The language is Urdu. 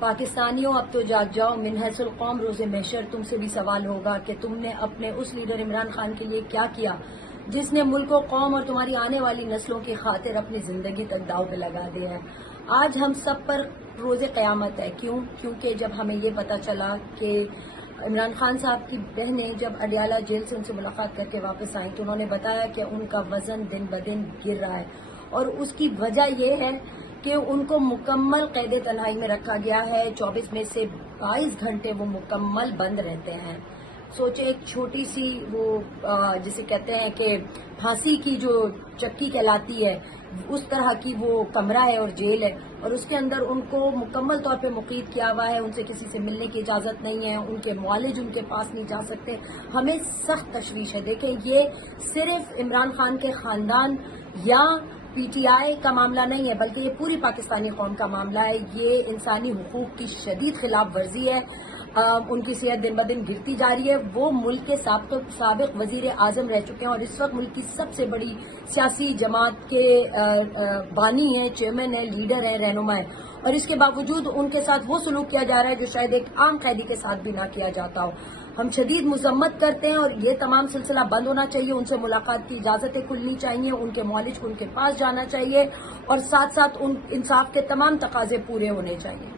پاکستانیوں اب تو جاگ جاؤ، من حیث القوم روز محشر تم سے بھی سوال ہوگا کہ تم نے اپنے اس لیڈر عمران خان کے لیے کیا کیا جس نے ملک و قوم اور تمہاری آنے والی نسلوں کی خاطر اپنی زندگی تک داؤ پہ لگا دیا ہے۔ آج ہم سب پر روز قیامت ہے۔ کیونکہ جب ہمیں یہ پتہ چلا کہ عمران خان صاحب کی بہنیں جب اڈیالہ جیل سے ان سے ملاقات کر کے واپس آئیں تو انہوں نے بتایا کہ ان کا وزن دن بدن گر رہا ہے، اور اس کی وجہ یہ ہے کہ ان کو مکمل قید تنہائی میں رکھا گیا ہے۔ 24 میں سے 22 گھنٹے وہ مکمل بند رہتے ہیں۔ سوچے ایک چھوٹی سی وہ جسے کہتے ہیں کہ پھانسی کی جو چکی کہلاتی ہے اس طرح کی وہ کمرہ ہے اور جیل ہے، اور اس کے اندر ان کو مکمل طور پہ مقید کیا ہوا ہے۔ ان سے کسی سے ملنے کی اجازت نہیں ہے، ان کے معالج ان کے پاس نہیں جا سکتے۔ ہمیں سخت تشویش ہے۔ دیکھیں، یہ صرف عمران خان کے خاندان یا پی ٹی آئی کا معاملہ نہیں ہے، بلکہ یہ پوری پاکستانی قوم کا معاملہ ہے۔ یہ انسانی حقوق کی شدید خلاف ورزی ہے۔ ان کی صحت دن بدن گرتی جا رہی ہے۔ وہ ملک کے سابق وزیر اعظم رہ چکے ہیں اور اس وقت ملک کی سب سے بڑی سیاسی جماعت کے بانی ہیں، چیئرمین ہیں، لیڈر ہیں، رہنما ہیں، اور اس کے باوجود ان کے ساتھ وہ سلوک کیا جا رہا ہے جو شاید ایک عام قیدی کے ساتھ بھی نہ کیا جاتا ہو۔ ہم شدید مذمت کرتے ہیں اور یہ تمام سلسلہ بند ہونا چاہیے۔ ان سے ملاقات کی اجازتیں کھلنی چاہیے، ان کے معالج کو ان کے پاس جانا چاہیے، اور ساتھ ساتھ ان انصاف کے تمام تقاضے پورے ہونے چاہیے۔